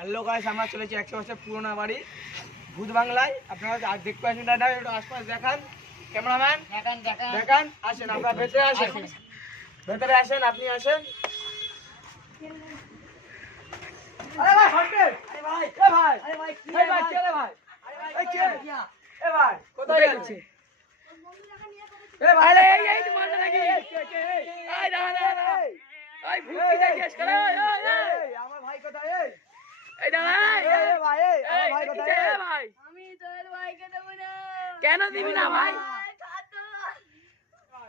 Hello guys, আমরা চলেছি 100 বছর পুরোনো বাড়ি ভূত বাংলায়। আপনারা দেখতে পাচ্ছেন দাদা, একটু আশপাশ দেখান। ক্যামেরাম্যান দেখান, আসেন আপনারা ভেতরে আসেন, ভেতরে আসেন, আপনি আসেন। আরে ভাই হটে, আরে ভাই এ ভাই, আরে ভাই কি রে ভাই, কে রে ভাই, আরে ভাই এই কে এ ভাই কোথায় যাচ্ছে এ ভাই? এই তো মারতে লাগি, এই দাঁড়া এই ভূত কি দেখিস করে? এই আমার ভাই কোথায়? এই দাঁড়া এই ভাই, এই আমার ভাই কোথায়? এই ভাই আমি তোর ভাইকে দেব না। কেন দিবি না ভাই?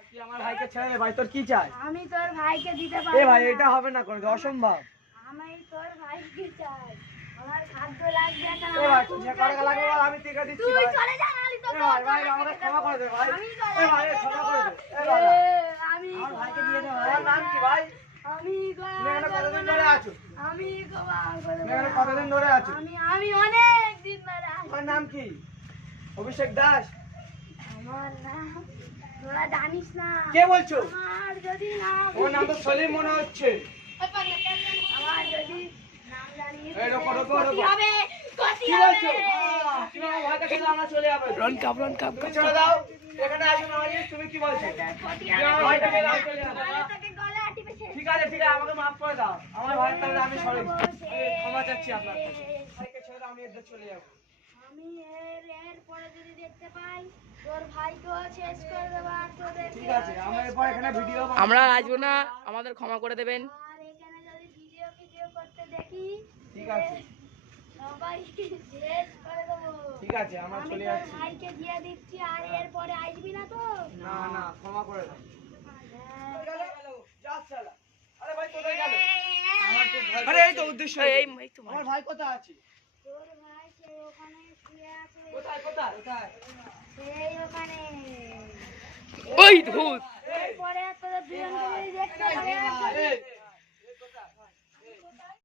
কি আমার ভাইকে ছেড়ে দে ভাই, তোর কি চাই? আমি তোর ভাইকে দিতে এ পারি ভাই না। এটা হবে না, কোনো অসম্ভব। আমি তোর ভাইকে চাই। আমার খাদ্য লাগবে এখন। এ ভাই তুই যে টাকা লাগবে বল, আমি টিকা দিচ্ছি তুই ভাই। চলে যা, নালি তো এ ভাই ভাই আমাকে ক্ষমা করে দে ভাই। আমি এ ভাই ক্ষমা করে দে। এ ভাই আমি আমার ভাইকে দিয়ে দে ভাই। তোমার নাম কি ভাই? আমি তুমি এখানে কতদিন ধরে আছো? আমি তুমি এখানে কতদিন ধরে আছো? আমি অনেক দিন ধরে আছি। তোমার নাম কি? অভিষেক দাস। আমার নাম তোরা জানিস না। কে বলছো? আমার যদি না ওর নাম তো সলিম মনে হচ্ছে। আমার যদি নাম জানিস এই রকো রকো ক্ষতি রকো। হবে, ক্ষতি কি হবে। বলছো? তুমি আমার ভাইকে ছেড়ে আমরা চলে যাবো। রন কাপ তুমি ছেড়ে দাও। এখানে আসো না ভাই, তুমি কি বলছো? ক্ষতি তুমি আমার ভাইকে ছেড়ে দাও, চলে যাবো। গলা থেকে গলা টিপেছে। ঠিক আছে ঠিক আছে, আমাকে মাফ করে দাও। আমার ভাই তাহলে আমি সরি, ক্ষমা চাচ্ছি আপনার কাছে। ভাইকে ছেড়ে দাও, আমি এদের চলে যাবো। আমি এর পরে যদি দেখতে পাই তোর ভাইকেও শেষ করে দেবো আর তোদের ঠিক আছে, আমরা এরপর এখানে ভিডিও আমরা আসবো না, আমাদের ক্ষমা করে দেবেন। আর এখানে যদি ভিডিও করতে দেখি ঠিক আছে সবাই শেষ করে দেবো। ঠিক আছে, আমরা আমি চলে তোর যাচ্ছি। ভাইকে দিয়ে দিচ্ছি আর এরপরে আসবি না তো। না না, ক্ষমা করে দাও। যা শালা। আরে ভাই কোথায় গেল? আরে এই তো উদ্দেশ্য। এই তো আমার ভাই কোথায় আছে? তোর ভাই সেই ওখানে শুয়ে আছে। কোথায় কোথায় কোথায়? সেই ওখানে ওই ভূত। এরপরে তোদের দুজনকে যদি দেখতে পাই এই